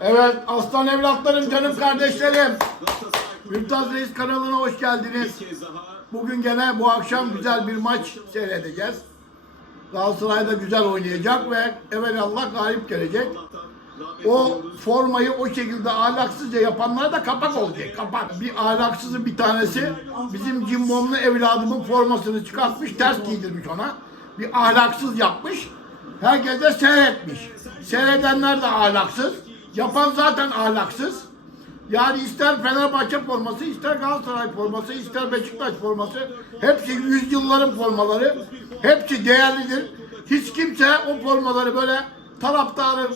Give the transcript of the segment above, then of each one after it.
Evet aslan evlatlarım Çok canım kardeşlerim. Mümtaz Reis kanalına hoş geldiniz. Daha... Bugün gene bu akşam bir güzel bir maç bir seyredeceğiz. Galatasaray da güzel oynayacak bir ve evet Allah galip gelecek. O formayı o şekilde ahlaksızca yapanlara da kapak olacak. Kapak. Bir ahlaksızın bir tanesi bizim cimbomlu evladımın formasını çıkartmış, ters giydirmiş ona. Bir ahlaksız yapmış. Herkese seyretmiş. Seyredenler de ahlaksız. Yapan zaten ahlaksız. Yani ister Fenerbahçe forması, ister Galatasaray forması, ister Beşiktaş forması. Hepsi yüzyılların formaları. Hepsi değerlidir. Hiç kimse o formaları böyle taraftarı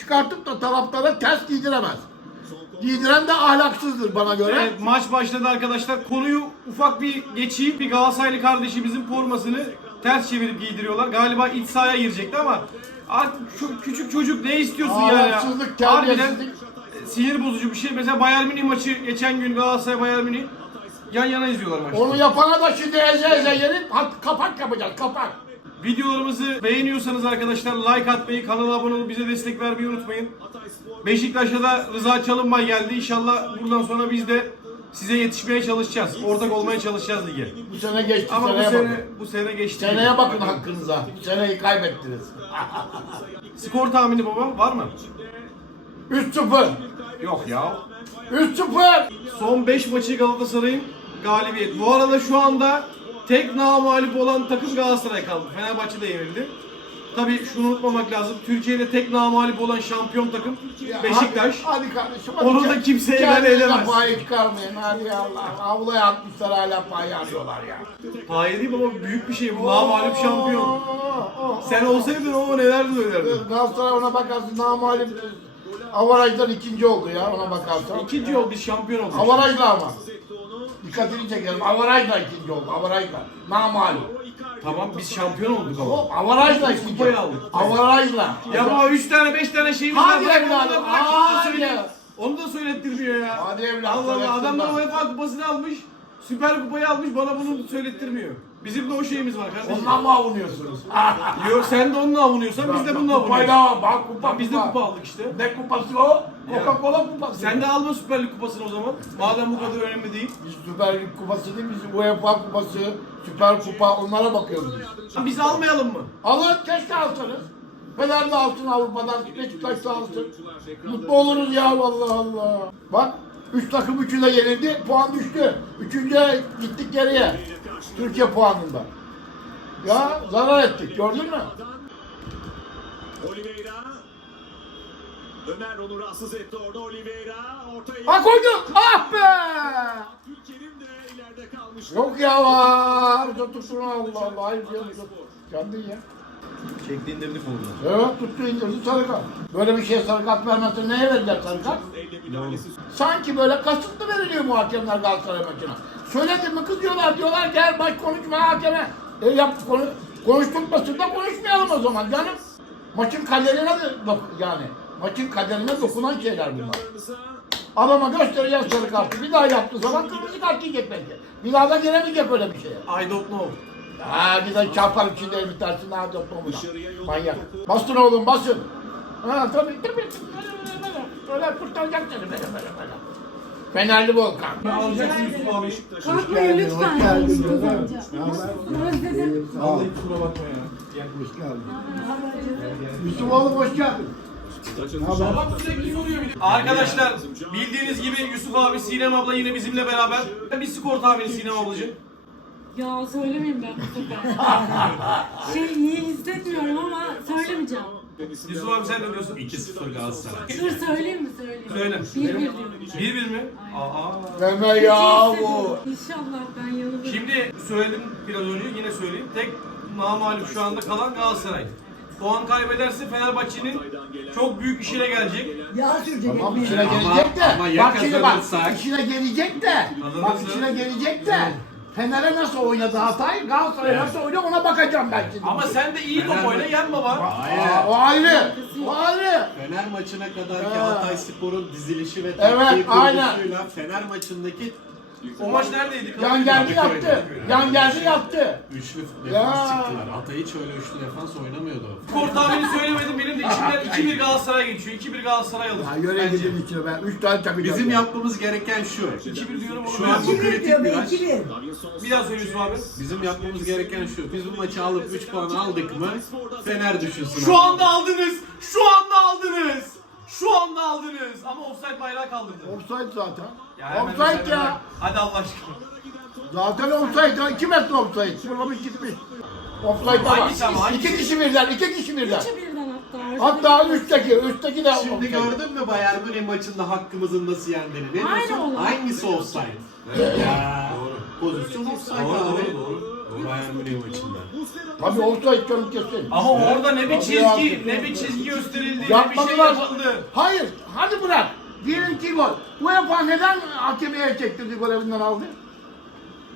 çıkartıp da taraftara ters giydiremez. Giydiren de ahlaksızdır bana göre. Evet, maç başladı arkadaşlar. Konuyu ufak bir geçeyim. Bir Galatasaraylı kardeşimizin formasını ters çevirip giydiriyorlar. Galiba iç sahaya girecekti ama Artık çok küçük çocuk ne istiyorsun ya? Yani? Ağırsızlık, Harbiden e, sinir bozucu bir şey. Mesela Bayern Münih maçı geçen gün Galatasaray Bayern Münih. Yan yana izliyorlar maçı. Onu yapana da şu DZZ gelip kapak yapacağız kapak. Videolarımızı beğeniyorsanız arkadaşlar like atmayı, kanala abone olup bize destek vermeyi unutmayın. Beşiktaş'a da Rıza Çalınma geldi. İnşallah buradan sonra biz de size yetişmeye çalışacağız. Ortak olmaya çalışacağız diye. Bu sene geçti. Ama bu sene, bakın. bu sene geçti. Seneye gibi. bakın hakkınıza. Bu seneyi kaybettiniz. Skor tahmini baba var mı? 3-0. Yok ya. 3-0. Son 5 maçı Galatasaray'ın galibiyet. Bu arada şu anda tek namalip olan takım Galatasaray kaldı. Fenerbahçe de yenildi tabii şunu unutmamak lazım. ile tek namalip olan şampiyon takım ya Beşiktaş. Hadi, hadi kardeşim. Hadi Onu ki, da kimse helal edemez. Kendine çıkarmayın. Hadi Allah. Havlaya atmışlar hala pay arıyorlar ya. Pay değil baba. Büyük bir şey bu. Namalip şampiyon. Oo, oo, oo, Sen olsaydın oo. o neler söylerdin? Galatasaray ona bakarsın. Namalip Avarajdan ikinci oldu ya ona bakarsan. İkinci oldu şampiyon oldu. Avarajla ama. Dikkatini çekelim. Avarajla ikinci oldu. Avarajla. Namalip. Tamam biz şampiyon olduk oh, ama. Hop avarajla işte. Kupayı aldık. Avarajla. Ya bu 3 tane 5 tane şeyimiz var. Hadi evladım. Aa, onu da, da söylettirmiyor ya. Hadi evladım. Allah Allah adamlar UEFA kupasını almış. Süper Kupayı almış bana bunu söylettirmiyor. Bizim de o şeyimiz var kardeşim. Onunla mı avunuyorsunuz? Yok sen de onunla avunuyorsan biz de bununla avunuyoruz. kupayı da bak kupa bak, Biz kupa. de kupa aldık işte. Ne kupası o? Coca yani. Cola kupası. Sen yani. de alma Süper Lig kupasını o zaman. Evet. Madem bu kadar Aa, önemli değil. Biz Süper Lig kupası değil bizim UEFA kupası. Süper kupa onlara bakıyoruz biz. biz almayalım mı? Alın keşke alsanız. Fener altın Avrupa'dan. Beşiktaş da alsın. Mutlu <Hederli alsın. gülüyor> <Avrupa'da>. <Hederli alsın. gülüyor> oluruz ya vallahi Allah. Bak Üç takım üçüne yenildi. Puan düştü. Üçüncüye gittik geriye. Türkiye puanında. Ya zarar ettik. Gördün mü? Oliveira. Ömer onu rahatsız etti orada Oliveira. Ortaya... Ha koydu. Ah be. de ileride kalmış. Yok ya var. Dur Allah Allah. Hayır diyor. Kendin ya. Çekti indirdi formu. Evet tuttu indirdi tarikat. Böyle bir şeye tarikat vermezse neye verdiler tarikat? Sanki böyle kasıtlı veriliyor bu hakemler Galatasaray maçına. Söyledim mi kız diyorlar diyorlar ki, gel bak konuşma hakeme. E yap konuş konuştuk basın konuşmayalım o zaman canım. Yani, maçın kaderine de dok yani. Maçın kaderine dokunan şeyler bunlar. Adama gösteriyor sarı kartı. Bir daha yaptığı zaman kırmızı kart giyecek bence. Bir daha da gelemeyecek öyle bir şey I don't know. Ha giden çarparım şimdi evi tersin. Ha dört Manyak. Takı. Basın oğlum basın. Ha tabii tabii. Öyle kurtaracak seni. Fenerli Volkan. Kalkmayın lütfen. Hoş geldin. Hoş geldin. Hoş geldin. Ağabey. Ağabey. Hoş geldin. Müslüm oğlum hoş geldin. Arkadaşlar bildiğiniz gibi Yusuf abi Sinem abla yine bizimle beraber. Bir skor tahmini Sinem ablacığım. Ya söylemeyeyim ben. şey niye hissetmiyorum ama söylemeyeceğim. Ne var sen ne diyorsun? 2-0 Galatasaray. Dur söyleyeyim mi söyleyeyim? Söyle. Bir bir, bir, bir, bir bir mi? 1-1 mi? mi? Aha. Deme ya bu. İnşallah ben yanılırım. Şimdi söyledim biraz önce yine söyleyeyim. Tek namalip şu anda kalan Galatasaray. Puan kaybederse Fenerbahçe'nin çok büyük işine gelecek. Ya sürecek tamam, işine gelecek de. bak şimdi bak işine gelecek de. bak işine gelecek de. Fener'e nasıl oynadı Hatay, Galatasaray'a yani. evet. nasıl oynadı ona bakacağım ben şimdi. Ama böyle. sen de iyi top oyna yen var? O ayrı. O yani, ayrı. Fener maçına kadar ki Hatay Spor'un dizilişi ve takviye evet, kurucusuyla Fener maçındaki o maç neredeydi? Kalın Yan geldi yaptı. Yan yani yani geldi yaptı. Üçlü defans ya. çıktılar. Hatta hiç öyle üçlü defans oynamıyordu. Kurt abini söylemedim. Benim de içimden 2-1 Galatasaray geçiyor. 2 bir Galatasaray alır. Ya yöre gidip 2 ben. 3 tane tabii. Bizim yapalım. yapmamız gereken şu. 2-1 diyorum onu. Şu, şu an bu, kim bu kim gidiyor, kritik bir maç. Bir biraz daha söyleyeyim abi. Bizim, bizim yapmamız gereken şu. Biz bu maçı alıp üç puan aldık mı? Fener düşünsün. Şu anda aldınız. Şu anda aldınız. Şu anda aldınız. Ama offside bayrağı kaldırdı. Offside zaten. Offside ya. Şey ya. Hadi Allah aşkına. Zaten offside. İki metre offside. Sıralamış gitmiş. Offside ama. İki kişi, kişi birden. İki kişi birden. Bir bir bir hatta, bir hatta. hatta üstteki, üstteki de Şimdi okay. gördün mü Bayern Münih maçında hakkımızın nasıl yendiğini? Ne Aynı Hangisi offside? Evet, evet. Ya. Pozisyon offside abi. Doğru, doğru. Bayern Münih maçında. Tabii offside canım kesin. Ama evet. orada ne bir çizgi, ne bir çizgi gösterildi, ne bir şey yapıldı. Hayır, hadi bırak. Diyelim ki gol. UEFA neden hakemeye çektirdi görevinden aldı?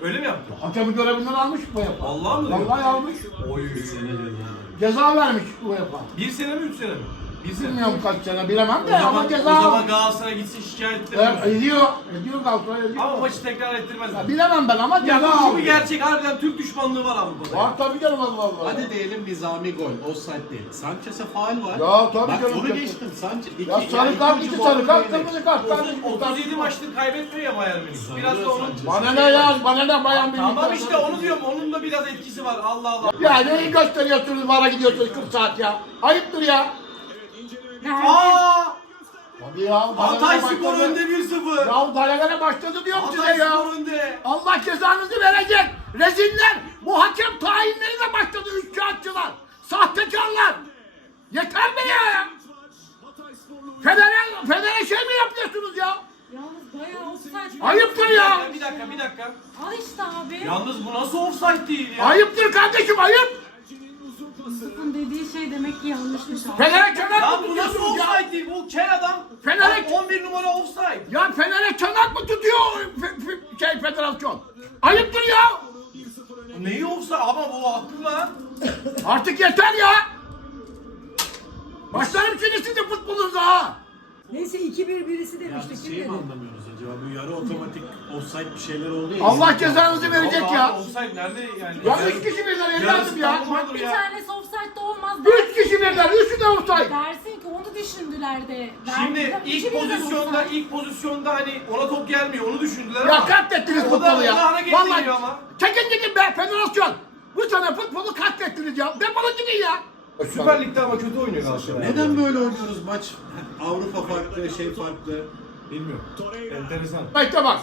Öyle mi yaptı? Hakemi ya, görevinden almış bu yapar. Allah mı? Vallahi almış. Oy üç sene dedi Ceza vermiş bu yapar. Bir sene mi üç sene mi? Bilmiyorum evet. kaç cana bilemem o de zaman, ama ceza O zaman Galatasaray'a gitsin şikayet ettirir e, Ediyor. Ediyor Galatasaray'a ediyor. Kalp. Ama maçı tekrar ettirmez. Ya, de. bilemem ya ben ama, bilemem ama ceza aldı. Bu gerçek harbiden Türk düşmanlığı var Avrupa'da. Var tabii canım Allah Allah. Hadi diyelim bir zami gol. Offside değil. Sanchez'e faal var. Ya tabii Bak, canım. Bak onu geçtin Sanchez. İki, ya sarı kart gitti sarı kart. Kırmızı kart. 37 maçtır kaybetmiyor ya Bayern Münih. Biraz da onun. Bana ne ya? Bana ne Bayern Münih? Tamam işte onu diyorum. Onun da biraz etkisi var. Allah Allah. Ya neyi gösteriyorsunuz? Bana gidiyorsunuz 40 saat ya. Ayıptır ya. Abi ya, Hatay Spor önde 1-0. Ya dalgalara başladı diyor size ya. Spor önde. Allah cezanızı verecek. Rezinler, bu hakem tayinleri de başladı üç kağıtçılar. Sahtekarlar. Yeter mi ya? Federal, federal şey mi yapıyorsunuz ya? Ya Ayıptır ya. Bir dakika, bir dakika. Al işte abi. Yalnız bu nasıl offside değil ya? Ayıptır kardeşim, ayıp. Mustafa'nın dediği şey demek ki yanlışmış Fener'e kömek ya mi tutuyorsun? Bu nasıl offside bu? Ker adam. Fener'e... 11 numara offside. Ya Fener'e kömek mi tutuyor f- f- fe, fe, şey federasyon? Ayıptır ya. Neyi olsa ama bu aklına. Artık yeter ya. Başlarım şimdi de futbolunuzda ha. Neyse iki bir birisi de bir demiştik. Ben şey mi dedin? anlamıyorum? acaba? Ya yarı otomatik offside bir şeyler oldu ya. Cezanızı ya. Allah cezanızı verecek ya. Offside nerede yani? Ya, ya yarı, üç kişi birden evladım ya. Bir tanesi offside de olmaz. Üç, üç kişi birden, üçü de offside. Dersin ki onu, Dersin Dersin ki de ki onu ilk düşündüler de. Şimdi ilk pozisyonda, ilk pozisyonda hani ona top gelmiyor onu düşündüler ya ama. Ettiniz ya katlettiniz futbolu ya. Da Vallahi ama. Çekin gidin be federasyon. Bu sene futbolu katlettiniz ya. Ben bunu gidin ya. Süper Lig'de ama kötü oynuyor Galatasaray. Neden böyle oynuyoruz maç? Avrupa farklı, şey farklı. Bilmiyorum. Enteresan. da bak.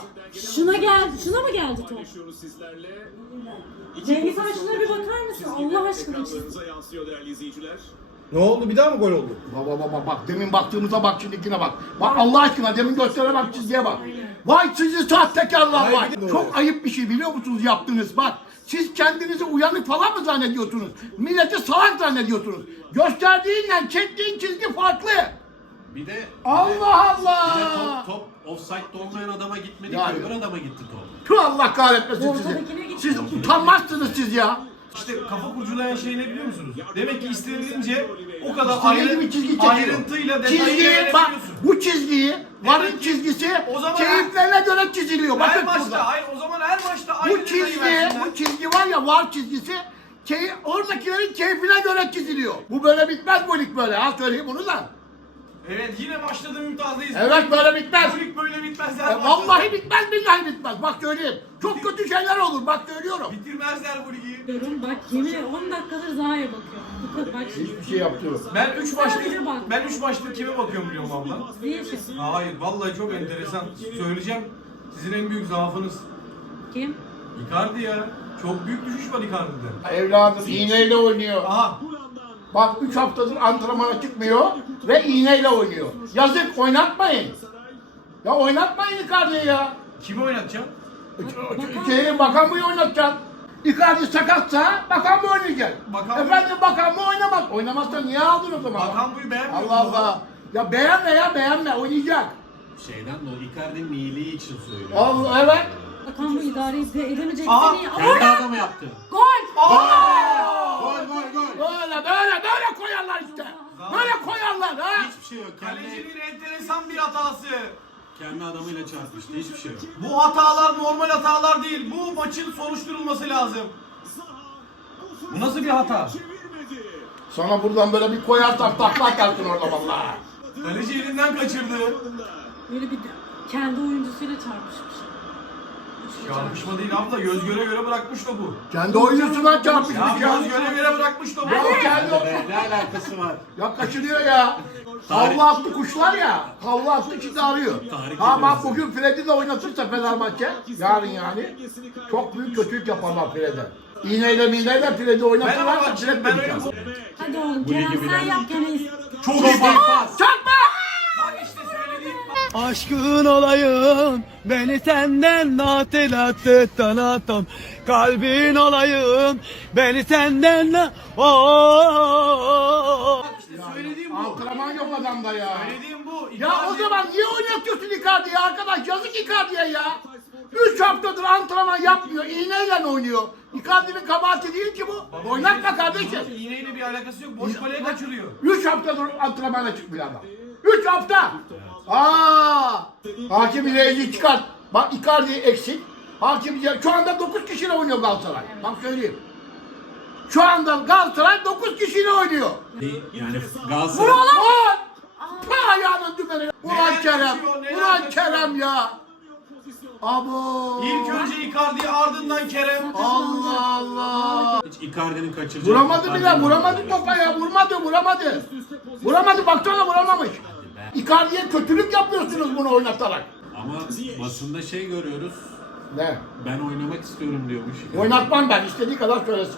Şuna gel, şuna mı geldi Tom? Cengiz Han şuna bir bakar mısın? Allah aşkına. Dekandırınıza yansıyordu. Dekandırınıza yansıyordu ne oldu? Bir daha mı gol oldu? Bak bak ba, bak bak. Demin baktığımıza bak şimdikine bak. Bak Allah aşkına demin gösterene bak çizgiye bak. Vay çizgi sahtekarlar Allah vay. Çok ayıp bir şey biliyor musunuz yaptınız bak. Siz kendinizi uyanık falan mı zannediyorsunuz? Milleti salak zannediyorsunuz. Gösterdiğinle çektiğin çizgi farklı. Bir de Allah bir de, Allah. Bir de top, top offside'da olmayan adama gitmedi ki öbür adama gitti top. Tu Allah kahretmesin sizi. Siz utanmazsınız siz ya. İşte kafa kurcalayan şey ne biliyor musunuz? Demek ki istediğince o kadar ayrı, bir çizgi ayrıntıyla detayı bak bu çizgiyi varın ki, çizgisi o zaman keyiflerine her, göre çiziliyor. Her Bakın başta, burada. Hayır, o zaman her başta aynı bu çizgi, bu çizgi var ya var çizgisi key, oradakilerin keyfine göre çiziliyor. Bu böyle bitmez bu lig böyle. Ha söyleyeyim bunu da. Evet yine başladı Mümtaz'dayız. Evet böyle bitmez. Böyle, böyle bitmezler. E, vallahi başladı. bitmez billahi bitmez. Bak söyleyeyim. Çok Bitir. kötü şeyler olur. Bak görüyorum. Bitirmezler bu ligi. Görün bak yine 10 dakikadır Zaha'ya bakıyorum. Bak hiçbir şey yapmıyorum. Ben 3 başlı ben 3 başlı kime bakıyorum biliyor musun abla? Neyse. Hayır vallahi çok enteresan. Söyleyeceğim. Sizin en büyük zaafınız. Kim? Icardi ya. Çok büyük düşüş var Icardi'de. Evladım iğneyle oynuyor. Aha. Bak üç haftadır antrenmana çıkmıyor ve iğneyle oynuyor. Yazık oynatmayın. Ya oynatmayın Icardi'yi ya. Kimi oynatacak? Şehrin Bak, bakan mı şey, oynatacak? Icardi sakatsa bakan mı oynayacak? Bakan Efendim mı? Bu... bakan mı oynamaz? Oynamazsa niye aldın o zaman? Bakan buyu beğenmiyor. Allah Allah. Ya beğenme ya beğenme oynayacak. Şeyden dolayı Icardi'nin iyiliği için söylüyor. Allah evet. Bakan bu idareyi de edemeyecek. Aa, seni. Kendi oh. adamı yaptı. Gol. Gol. Gol. Gol. Gol. gol. gol. gol. gol, gol, gol. Böyle böyle böyle koyarlar işte. Böyle koyarlar ha. Hiçbir şey yok. Kalecinin enteresan bir hatası. Kendi adamıyla çarpmıştı. Hiçbir şey yok. Bu hatalar normal hatalar değil. Bu maçın soruşturulması lazım. Bu nasıl bir hata? Sana buradan böyle bir koyar tak tak tak yaptın orada valla. Kaleci elinden kaçırdı. Böyle bir de, kendi oyuncusuyla çarpmış. Çarpışma değil abla. Göz göre göre bırakmış da bu. Kendi oynuyorsun lan çarpışma. Ya göz göre göre bırakmış da bu. Ya ya kendi oynuyorsun. Ne alakası var? Ya kaçırıyor ya. Havlu attı kuşlar ya. Havlu attı şimdi arıyor. Tariş ha bak bugün Fred'i de oynatırsa Fenerbahçe. Yarın yani. Çok büyük kötülük yapar bak Fred'e. İğneyle miğneyle Fred'i oynatırlar. Ben öyle bu. Hadi oğlum Kerem sen yap Kerem. Çok iyi. Çok iyi. Aşkın olayım beni senden hatırlatırsan atam Kalbin olayım beni senden na Oo. Antrenman yok adamda ya. Söylediğim bu. İkadi... Ya o zaman niye oynatıyorsun Icardi ya arkadaş? Yazık Icardi'ye ya. üç haftadır antrenman yapmıyor. iğneyle oynuyor. İkadi bir kabahati değil ki bu. Oynatma kardeşim. İğneyle bir alakası yok. Boş ne? kaleye kaçırıyor. üç haftadır antrenmana çıkmıyor adam. 3 hafta. Aa! Hakim Reyli çıkart. Bak Icardi eksik. Hakim şu anda 9 kişiyle oynuyor Galatasaray. Evet. Bak söyleyeyim. Şu anda Galatasaray 9 kişiyle oynuyor. Yani Galatasaray. Vuralım. Vur! Pah ayağının dümeni. Ulan neler Kerem. Geçiyor, Ulan geçiyor. Kerem ya. Abo. İlk önce Icardi ardından Kerem. Allah Allah. Hiç Icardi'nin kaçıracağı. Vuramadı bile. Vuramadı an. topa ya. Vurmadı. Vuramadı. Vuramadı. Baktı ona vuramamış. İkaliye kötülük yapıyorsunuz bunu oynatarak. Ama basında şey görüyoruz. Ne? Ben oynamak istiyorum diyormuş. Oynatmam ben istediği kadar söylesin.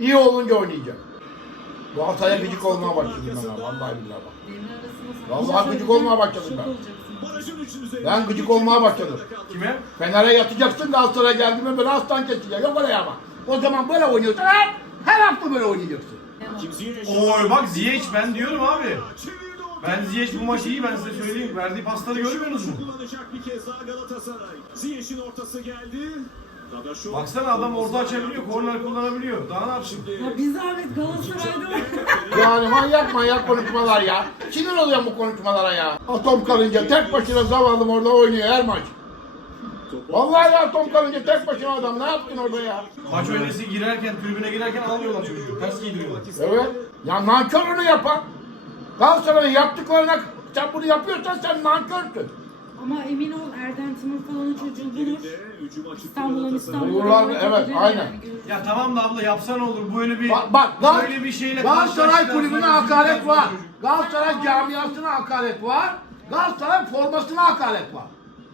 İyi olunca oynayacağım. Bu Hatay'a gıcık, başladım, gıcık olmaya başladım ben. Vallahi billahi bak. Valla gıcık olmaya başladım ben. Ben gıcık Kim olmaya başladım. Kime? Fener'e yatacaksın da Galatasaray'a geldiğime böyle aslan kesilecek. Yok oraya bak. O zaman böyle oynuyorsun. Her hafta böyle oynayacaksın. Oy oh, bak Ziyech ben diyorum abi. Ben Ziyeş bu maçı iyi ben size söyleyeyim. Verdiği pasları görmüyorsunuz mu? Bir ortası geldi. Baksana adam orada açabiliyor, korner kullanabiliyor. Daha ne yapsın? Ya biz Ahmet Galatasaray'da Yani hayal, manyak manyak konuşmalar ya. Sinir oluyor bu konuşmalara ya. Atom kalınca tek başına zavallım orada oynuyor her maç. Vallahi ya Tom Kalınca tek başına adam ne yaptın orada ya? Maç öncesi girerken, tribüne girerken alıyorlar çocuğu. Ters giydiriyorlar. Evet. Ya nankör onu yapan. Daha sonra yaptıklarına sen bunu yapıyorsan sen nankörsün. Ama emin ol Erdem Timur çocuğu bulur. İstanbul'un İstanbul'un. Evet de, aynen. Yani ya tamam da abla yapsan olur. Bu öyle bir bak, bak, bak, böyle bir, ba, ba, böyle Gal bir şeyle Galatasaray Gal Gal kulübüne hakaret var. Gal ha, hakaret var. Evet. Galatasaray evet. camiasına hakaret var. Galatasaray formasına hakaret var.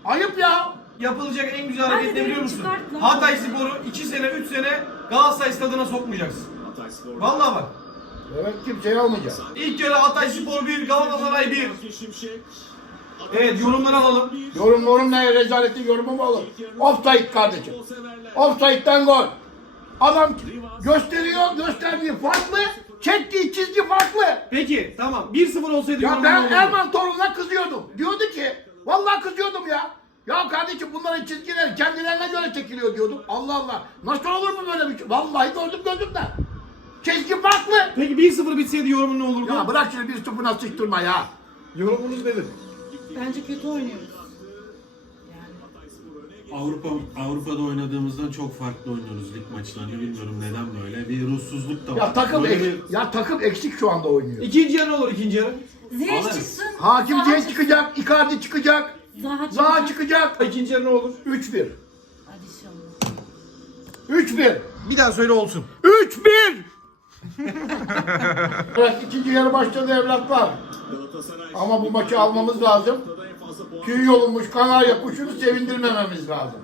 Ayıp ya. Yapılacak en güzel de de hareket ne biliyor musun? Hatay Spor'u 2 sene üç sene Galatasaray stadına sokmayacaksın. Hatay Spor. Vallahi bak. Evet kimseyi almayacağız. İlk kere Hatay Spor 1, Galatasaray 1. Evet yorumları alalım. Yorum, Yorumlarım ne rezaletin yorumu mu alalım? Offside kardeşim. Offside'den gol. Adam gösteriyor, gösterdiği farklı. Çektiği çizgi farklı. Peki tamam 1-0 olsaydı Ya ben Erman Torun'a kızıyordum. Diyordu ki, vallahi kızıyordum ya. Ya kardeşim bunların çizgileri kendilerine göre çekiliyor diyordum. Allah Allah. Nasıl olur mu böyle bir şey? Çiz... Vallahi gördüm gözümle. Keşke bak mı? Peki 1-0 bitseydi yorumun ne olurdu? Ya bırak şimdi biz topu nasıl çıktırma ya. Yorumunuz nedir? Bence kötü oynuyoruz. Yani. Avrupa Avrupa'da oynadığımızdan çok farklı oynuyoruz lig maçlarını bilmiyorum neden böyle bir ruhsuzluk da var. Ya takım, böyle ek, bir... ya takım eksik şu anda oynuyor. İkinci yarı olur ikinci yarı. Zeynep çıksın. Hakim Zaha çıkacak, çıkıyor. Icardi çıkacak. Zaha, Zaha çıkacak. İkinci yarı ne olur? 3-1. Hadi inşallah. 3-1. Bir. bir daha söyle olsun. 3-1. ikinci yarı başladı evlatlar. Ama bu maçı almamız lazım. Tüy yolunmuş kanar kuşunu sevindirmememiz lazım.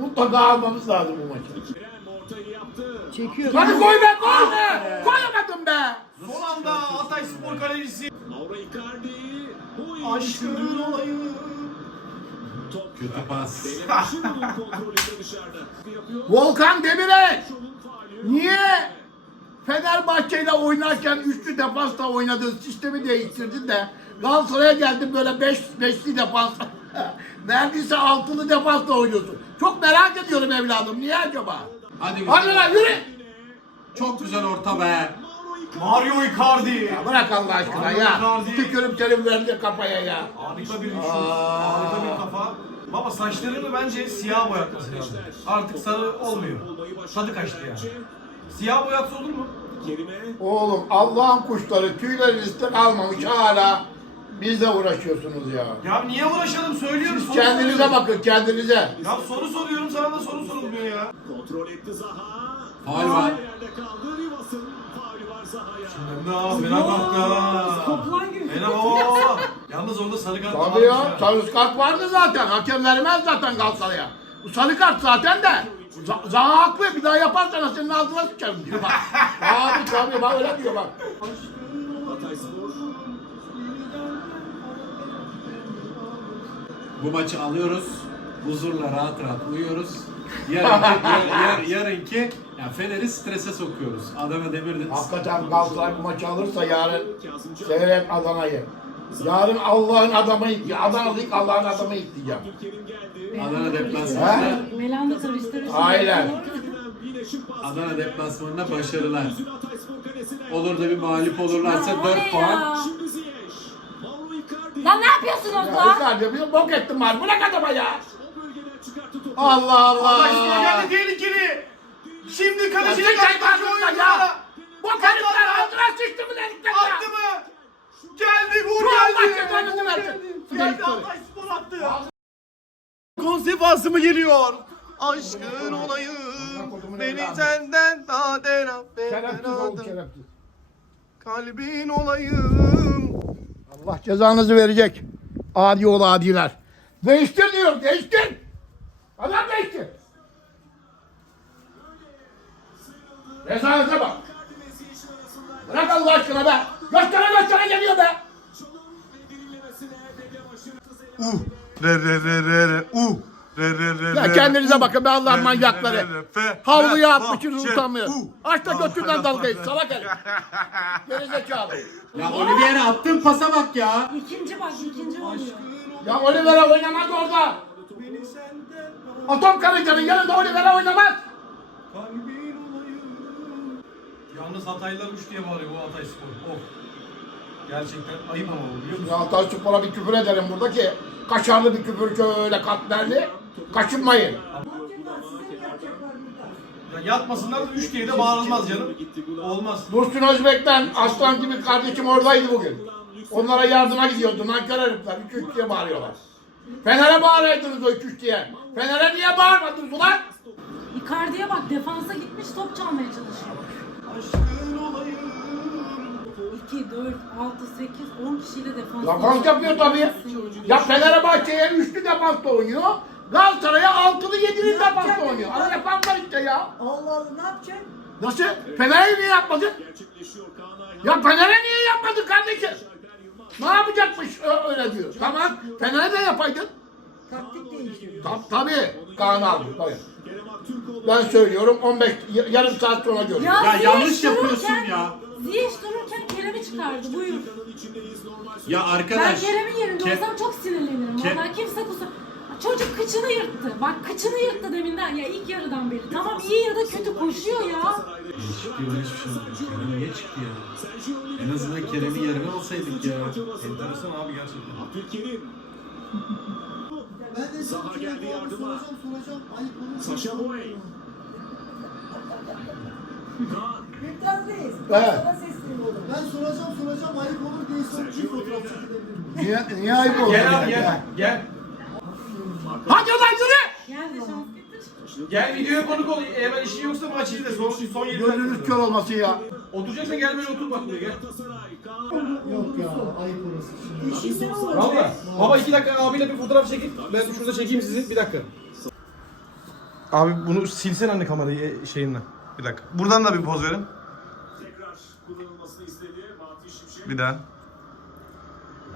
Mutlaka almamız lazım bu maçı. Çekiyor. Hadi koy be koy be. Koyamadım be. Son anda Atay Spor Kalecisi. Laura Icardi. Aşkın olayı. Kötü pas. Volkan Demirek. Niye? Fenerbahçe'yle oynarken üçlü defansla oynadığın sistemi değiştirdin de Galatasaray'a geldin böyle beş, beşli defans. Neredeyse altılı defansla oynuyorsun. Çok merak ediyorum evladım. Niye acaba? Hadi Hadi lan yürü. Çok güzel orta be. Mario Icardi. Ya bırak Allah aşkına Mario ya. Icardi. Tükürüm terim verdi kafaya ya. Harika bir düşüş. Harika bir kafa. Baba saçlarını bence siyah boyatması lazım. Artık sarı olmuyor. Tadı kaçtı yani. Siyah boyatsa olur mu? Kelime. Oğlum Allah'ın kuşları tüylerinizden almamış hala. Biz de uğraşıyorsunuz ya. Ya niye uğraşalım söylüyorum. Siz kendinize soruyorum. bakın kendinize. Ya soru soruyorum sana da soru sorulmuyor ya. Kontrol etti Zaha. Faul var. Yerde kaldı Rivas'ın. Faul var Zaha'ya. Yalnız orada sarı kart Tabii ya. Sarı kart vardı zaten. Hakem vermez zaten Galatasaray'a. Bu sarı kart zaten de. Zaha haklı bir daha yapar sana senin ağzına sıçarım diyor bak. abi abi bak öyle diyor bak. Bu maçı alıyoruz. Huzurla rahat rahat uyuyoruz. Yarınki, yar, yarınki yani Fener'i strese sokuyoruz. Adana Demir'de. Hakikaten Galatasaray bu maçı alırsa yarın seyret Adana'yı. Yarın Allah'ın adamı, Adana'lık Allah'ın adamı diyeceğim. Adana deplasmanında de, Melanda turistleri Aynen. De, Adana deplasmanında başarılar. Olur da bir mağlup olurlarsa ya, 4 puan. Lan ne yapıyorsunuz lan? Ya, Ricardo bir bok ettim var. Bu ne kadar ya? Allah Allah. Ama geldi tehlikeli. Şimdi kalecinin kaçtığı oyunda ya. Bu karıklar altına çıktı mı dedikten ya? Attı mı? Geldi, vur geldi. Vur geldi. Geldi, Allah spor attı konsept ağzımı geliyor. Aşkın Kolef olayım, olayım. beni senden daha derap ol, Kalbin olayım. Allah cezanızı verecek. Adi ol adiler. Değiştir diyor değiştir. Adam değiştir. Cezanıza bak. Bırak Allah aşkına be. Göstere göstere geliyor be. Uh. Re re re re re u uh. re re re re. Ya kendinize re bakın be Allah re manyakları. Re re re re Havlu yap bütün utanmıyor. Aç da götürden dalga et salak herif. Gerizekalı. Ya, ya onu bir yere attın pasa bak ya. İkinci bak iki ikinci oluyor. Şey ya Oliver'a oynamaz orada. Atom karıcanın yanında Oliver'a oynamaz. Yalnız Hataylılar 3 diye bağırıyor bu Hatay Spor. Oh. Gerçekten ayıp ama olur, biliyor musun? Ya taş bana bir küfür ederim burada ki kaşarlı bir küfür şöyle katmerli. Kaçınmayın. Ya yani yatmasınlar üç diye de bağırılmaz canım. Olmaz. Bursun Özbek'ten aslan gibi kardeşim oradaydı bugün. Onlara yardıma gidiyordu. Nankar herifler 3 diye bağırıyorlar. Fener'e bağırıyordunuz o 3 diye. Fener'e niye bağırmadınız ulan? Icardi'ye bak defansa gitmiş top çalmaya çalışıyor. Aşkın olayım. 2, 4, 6, 8, 10 kişiyle defans oynuyor. Ya, defans yapıyor tabii. Çocuğu ya Fenerbahçe'ye e üçlü defansta oynuyor. Galatasaray'a altılı yedili defansta oynuyor. Ana defans var işte ya. Allah Allah ne yapacak? Nasıl? Evet. Fener'e niye yapmadın? Ya Fener'e niye yapmadın kardeşim? Ne yapacakmış öyle diyor. Tamam. Fener'e de yapaydın. Taktik değişiyor. Ta tabii. Kaan abi. Tabii. Ben söylüyorum 15 yarım saat sonra görüyorum. Ya, ya Ziyif yanlış dururken, yapıyorsun ya. Ziyech dururken Kerem'i çıkardı. Buyur. Ya arkadaş. Ben Kerem'in yerinde Ke- o zaman çok sinirlenirim. Ke- Vallahi kimse kusur. Çocuk kıçını yırttı. Bak kıçını yırttı deminden ya ilk yarıdan beri. Tamam iyi ya da kötü koşuyor ya. Ne çıktı ya hiçbir şey yok. Kerem niye çıktı ya? En azından Kerem'i yerini alsaydık ya. Enteresan abi gerçekten. Abdülkerim. Ben de Zaha geldi yardıma. Yardım Sasha Boy. Kaan. Evet. Ben soracağım soracağım ayıp olur diye sorun. Çık niye, ayıp olur? Gel abi gel. Gel. gel. Of, hadi ulan yürü. Gel videoya konuk ol. Eğer işin yoksa maç izle. Son, şey, son yedi Gönlünüz kör olmasın ya. gel gelmeye otur bak buraya. Gel. Yok, Yok ya, ya. ayıp baba, iki dakika abiyle bir fotoğraf çekin. Ben şurada çekeyim sizi. Bir dakika. Abi bunu silsen hani kamerayı şeyinle. Bir dakika. Buradan da bir poz verin. Tekrar istediği, bir daha.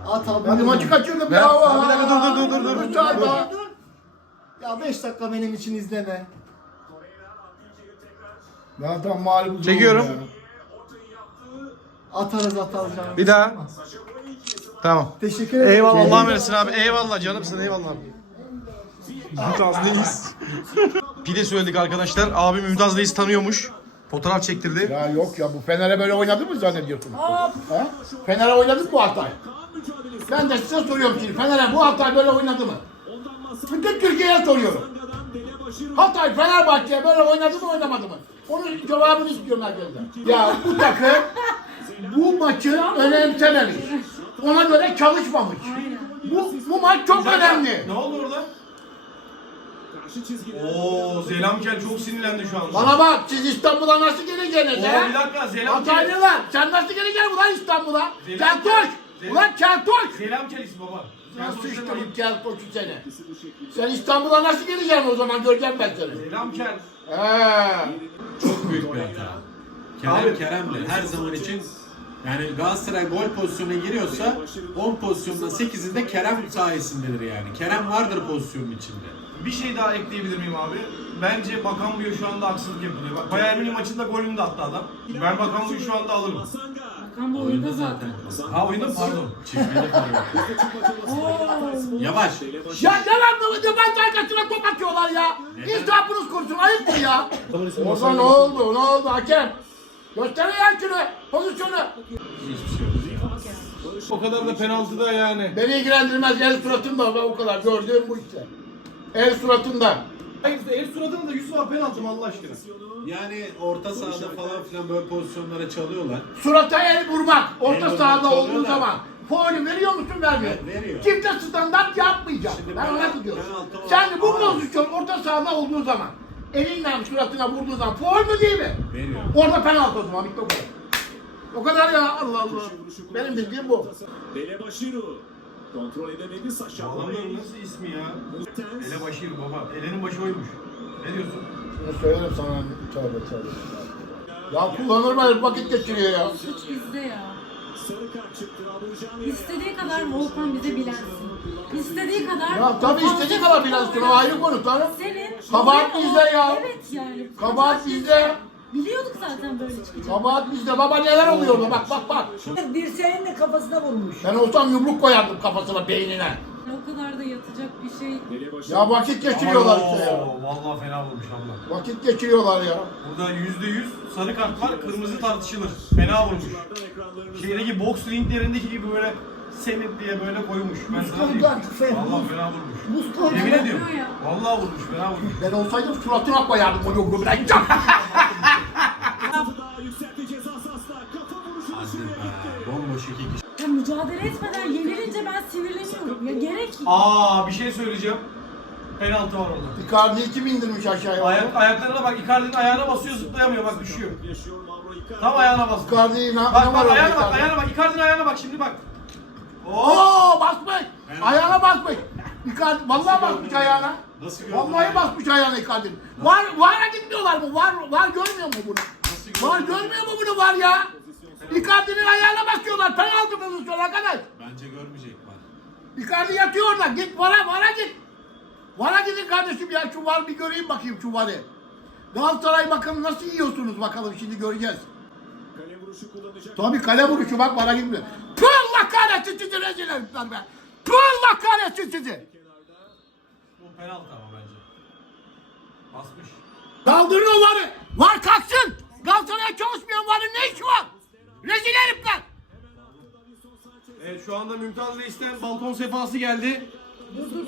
At abi. Hadi maçı kaçıyorum. Bravo. Dur dur dur dur dur. Ya 5 dakika benim için izleme. Ya tam mağlup Çekiyorum. Ya. ya. Atarız atarız canım. Bir daha. Tamam. tamam. Teşekkür ederim. Eyvallah Allah'ım Allah verirsin abi. Eyvallah canımsın eyvallah. eyvallah. Mümtazlıyız. Pide söyledik arkadaşlar. Abi Mümtazlıyız tanıyormuş. Fotoğraf çektirdi. Ya yok ya bu Fener'e böyle oynadı mı zannediyorsun? Fener'e oynadı mı bu hatay? Ben de size soruyorum ki Fener'e bu hatay böyle oynadı mı? Bütün Türkiye'ye soruyorum. Hatay Fenerbahçe'ye böyle oynadı mı oynamadı mı? Onun cevabını istiyorum herkese. Ya bu takım bu maçı önemsememiş. Ona göre çalışmamış. Bu, bu maç çok Zaten, önemli. Ne oldu orada? Ooo Zelamken çok sinirlendi şu an. Bana bak siz İstanbul'a nasıl geleceksiniz ya? bir dakika Zelamken. Atayrı lan sen nasıl geleceksin ulan İstanbul'a? Kertoş! Ulan Kertoş! Zelamken ismi baba. Ben sıçtırım Kertoş'u seni. Sen İstanbul'a nasıl geleceksin o zaman göreceğim ben seni. Zelamken. Heee. Çok büyük bir hata. Kerem Kerem'le her zaman şey için de, yani Galatasaray gol pozisyonuna giriyorsa 10 pozisyonda 8'inde Kerem sayesindedir yani. Kerem vardır pozisyonun içinde. Bir şey daha ekleyebilir miyim abi? Bence Bakan Buyo şu anda haksızlık yapıyor. Bak Bayern Münih maçında golünü de attı adam. Ben Bakan Buyo şu anda alırım. Bakan Buyo oyunda, oyunda zaten. Ha oyunda pardon. Çift, par par Yavaş. Ya ne lan bu video ben daha kaçına top atıyorlar ya. Evet. İltihabınız kurusun ayıptır ya. Orada ne oldu ne oldu hakem? Gösterin ya şunu. Pozisyonu. O kadar da penaltı da yani. Beni ilgilendirmez el suratımda ben o kadar gördüğüm bu işte. El suratımda. Hayır el suratında da Yusuf'a penaltım Allah aşkına. Yani orta Dur, sahada şartlar. falan filan böyle pozisyonlara çalıyorlar. Surata el vurmak orta el sahada olduğu zaman. Faulü veriyor musun vermiyor. Ver, veriyor. Kimse standart yapmayacak. Şimdi ben ona gidiyorum. Sen olacak. bu pozisyon orta sahada olduğu zaman elinle suratına vurduğu zaman foul mu değil mi? Benim. Orada yok. penaltı o zaman bitti o kadar. O kadar ya Allah Allah. Benim bildiğim bu. Bele Kontrol edemedi Saşa. Vallahi nasıl ismi ya? Bele baba. Elenin başı oymuş. Ne diyorsun? Şunu söylerim sana. Çağır, yani. çağır. Ya kullanır mı? Vakit geçiriyor ya. Hiç bizde ya. İstediği kadar Volkan bize bilensin. İstediği kadar... Ya tabii istediği kadar bilensin. Ama ha. ayrı konu tanım. Senin... Kabahat bizde ya. Evet yani. Kabahat bizde. Biliyorduk zaten böyle çıkacak. Kabahat bizde. Baba neler oluyor bak bak bak. Dirseğin de kafasına vurmuş. Ben olsam yumruk koyardım kafasına beynine. Lokalarda yatacak bir şey. Ya vakit geçiriyorlar işte ya. Vallahi fena bulmuş abla. Vakit geçiriyorlar ya. Burada yüzde yüz sarı kart var, kırmızı tartışılır. Fena vurmuş. Şeydeki boks ringlerindeki gibi böyle senin diye böyle koymuş. Ben Muskondan sen. Vallahi fena vurmuş. Muskondan. ediyorum. Vallahi vurmuş, fena vurmuş. Ben olsaydım suratına bayardım o yoğurdu. Ben can. Hadi be. Bomboş iki kişi mücadele etmeden yenilince ben sinirleniyorum. Ya gerek yok. Aa bir şey söyleyeceğim. Penaltı var orada. Icardi'yi kim indirmiş aşağıya? Ayak, ya? ayaklarına bak Icardi'nin ayağına basıyor zıplayamıyor bak düşüyor. Tam ayağına bas. Icardi'yi ne, yapıyor? bak, bak, var ayağına bak, Icardi. ayağına bak Icardi'nin ayağına bak şimdi bak. Oo, Oo basmış. Ayağına, ayağına, ayağına basmış. Icardi vallahi basmış Nasıl ayağına. ayağına. Nasıl Vallahi basmış ayağına Icardi'nin. Var, var'a gitmiyorlar mı? Var, var görmüyor mu bunu? var görmüyor mu bu bunu var ya? İkardi'nin ayağına bakıyorlar. Penaltı pozisyonu arkadaş. Bence görmeyecek var. İkardi yatıyor orada. Git vara vara git. Vara gidin kardeşim ya. Şu var bir göreyim bakayım şu varı. Galatasaray bakın nasıl yiyorsunuz bakalım şimdi göreceğiz. Kale vuruşu kullanacak. Tabii kale vuruşu bak vara gitmiyor. Puh Allah kahretsin sizi rezil herifler be. Puh Allah kahretsin sizi. Bu penaltı ama bence. Basmış. Kaldırın o varı. Var kalksın. Galatasaray'a çalışmayan varı ne iş var? Rezil herif Evet şu anda Mümtaz Reis'ten balkon sefası geldi.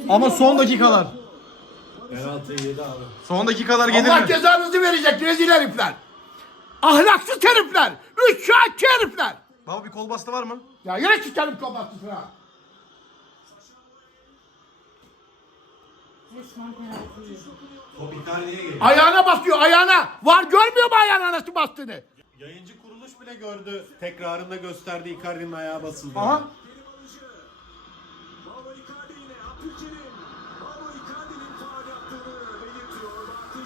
Ama son dakikalar. Herhalde yedi abi. Son dakikalar gelir Allah mi? Allah cezanızı verecek rezil herifler. Ahlaksız herifler. Üç şahitçi herifler. Baba bir kol bastı var mı? Ya yine çıkarım kol bastı sıra. Ayağına basıyor ayağına. Var görmüyor mu ayağına nasıl bastığını? Yayıncı Kuş bile gördü. Tekrarında gösterdi Icardi'nin ayağı basıldı. Aha.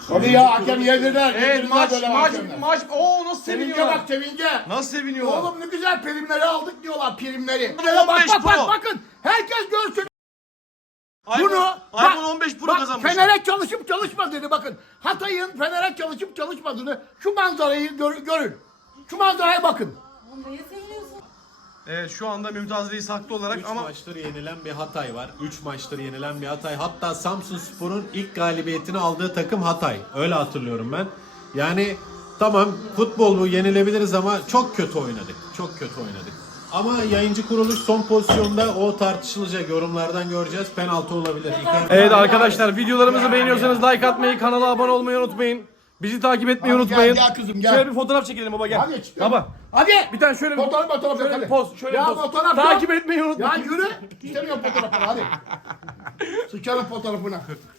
Hadi ya hakem yediler. Evet, yediler maç, böyle maç, hakemler. maç. Oo nasıl seviniyor. Sevince bak sevince. Nasıl seviniyor? Oğlum ne güzel primleri aldık diyorlar primleri. İşte bak bak bak bak bakın. Herkes görsün. Ay, bunu ay, bak, Ayman 15 pro bak, kazanmış. Fener'e çalışıp çalışmadığını bakın. Hatay'ın Fener'e çalışıp çalışmadığını şu manzarayı gör, görün. Şu manzaraya bakın. Evet şu anda Mümtaz Reis haklı olarak Üç ama... 3 maçtır yenilen bir Hatay var. 3 maçtır yenilen bir Hatay. Hatta Samsun Spor'un ilk galibiyetini aldığı takım Hatay. Öyle hatırlıyorum ben. Yani tamam futbol bu yenilebiliriz ama çok kötü oynadık. Çok kötü oynadık. Ama yayıncı kuruluş son pozisyonda o tartışılacak. Yorumlardan göreceğiz. Penaltı olabilir. İka evet arkadaşlar videolarımızı beğeniyorsanız like atmayı, kanala abone olmayı unutmayın. Bizi takip etmeyi abi, unutmayın. Gel, gel kızım gel. Şöyle gel. bir fotoğraf çekelim baba gel. Hadi. Çizim. Baba. Hadi. Bir tane şöyle fotoğraf, bir fotoğraf şöyle hadi. bir poz. Şöyle ya bir poz. fotoğraf takip yok. etmeyi unutmayın. Ya yürü. İstemiyorum <fotoğrafları. Hadi. gülüyor> fotoğrafını hadi. Sıkarım fotoğrafını.